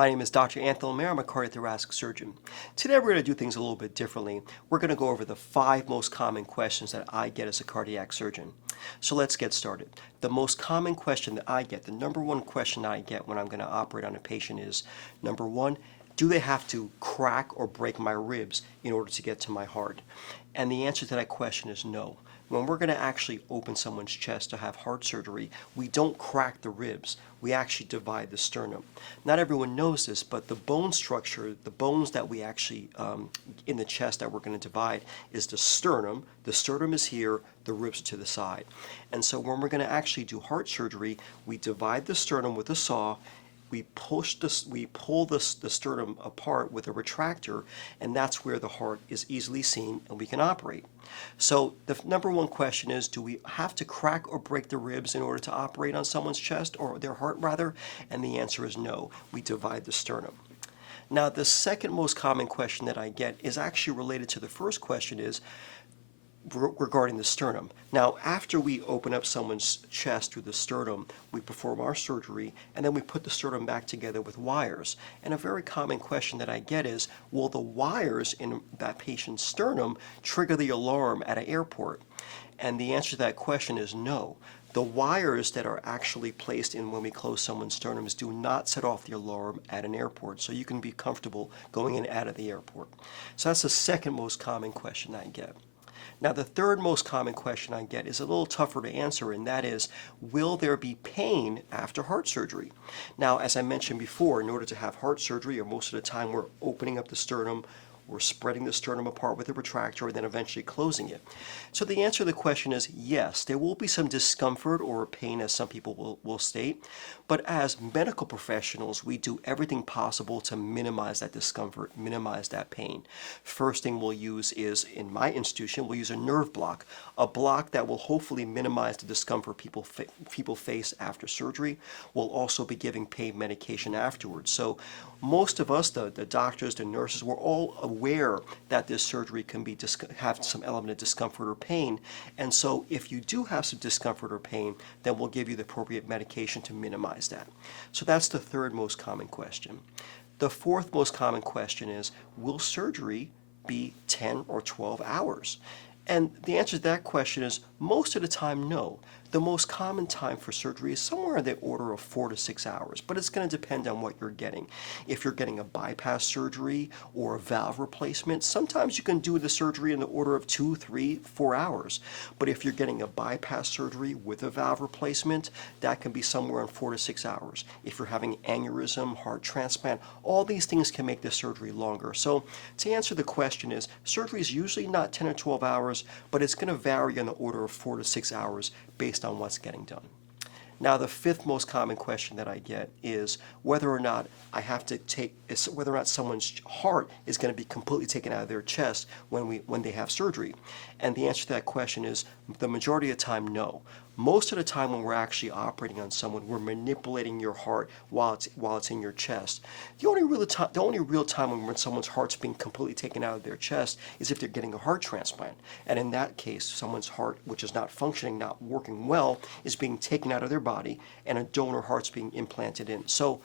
My name is Dr. Anthony Mayer. I'm a cardiothoracic surgeon. Today we're going to do things a little bit differently. We're going to go over the 5 most common questions that I get as a cardiac surgeon. So let's get started. The most common question that I get, the number one question I get when I'm going to operate on a patient is, number one, do they have to crack or break my ribs in order to get to my heart? And the answer to that question is no. When we're going to actually open someone's chest to have heart surgery, we don't crack the ribs. We actually divide the sternum. Not everyone knows this, but the bone structure, the bones that we actually, in the chest that we're going to divide, is the sternum. The sternum is here, the ribs are to the side. And so when we're going to actually do heart surgery, we divide the sternum with a saw. We pull the sternum apart with a retractor, and that's where the heart is easily seen and we can operate. So the number one question is, do we have to crack or break the ribs in order to operate on someone's chest, or their heart rather? And the answer is no. We divide the sternum. Now, the second most common question that I get is actually related to the first question, is regarding the sternum. Now, after we open up someone's chest through the sternum, we perform our surgery, and then we put the sternum back together with wires. And a very common question that I get is, will the wires in that patient's sternum trigger the alarm at an airport? And the answer to that question is no. The wires that are actually placed in when we close someone's sternums do not set off the alarm at an airport, so you can be comfortable going in and out of the airport. So that's the second most common question I get. Now, the third most common question I get is a little tougher to answer, and that is, will there be pain after heart surgery? Now, as I mentioned before, in order to have heart surgery, or most of the time we're opening up the sternum, we're spreading the sternum apart with a retractor and then eventually closing it. So the answer to the question is yes, there will be some discomfort or pain, as some people will state, but as medical professionals, we do everything possible to minimize that discomfort, minimize that pain. First thing we'll use is, in my institution, we'll use a nerve block, a block that will hopefully minimize the discomfort people face after surgery. We'll also be giving pain medication afterwards. So most of us, the doctors, the nurses, we're all aware that this surgery can have some element of discomfort or pain. And so if you do have some discomfort or pain, then we'll give you the appropriate medication to minimize that. So that's the third most common question. The fourth most common question is, will surgery be 10 or 12 hours? And the answer to that question is, most of the time, no. The most common time for surgery is somewhere in the order of 4 to 6 hours, but it's going to depend on what you're getting. If you're getting a bypass surgery or a valve replacement, sometimes you can do the surgery in the order of 2, 3, 4 hours. But if you're getting a bypass surgery with a valve replacement, that can be somewhere in 4 to 6 hours. If you're having aneurysm, heart transplant, all these things can make the surgery longer. So to answer the question is, surgery is usually not 10 or 12 hours, but it's going to vary in the order of 4 to 6 hours based on what's getting done. Now, the fifth most common question that I get is whether or not whether or not someone's heart is going to be completely taken out of their chest when they have surgery. And the answer to that question is, the majority of the time, no. Most of the time when we're actually operating on someone, we're manipulating your heart while it's in your chest. The only real time when someone's heart's being completely taken out of their chest is if they're getting a heart transplant. And in that case, someone's heart, which is not functioning, not working well, is being taken out of their body, and a donor heart's being implanted in. So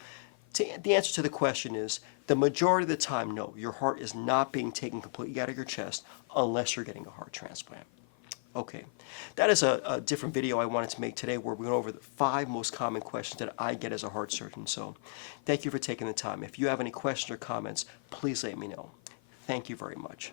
the answer to the question is, the majority of the time, no, your heart is not being taken completely out of your chest unless you're getting a heart transplant. Okay, that is a different video I wanted to make today, where we went over the 5 most common questions that I get as a heart surgeon. So thank you for taking the time. If you have any questions or comments, please let me know. Thank you very much.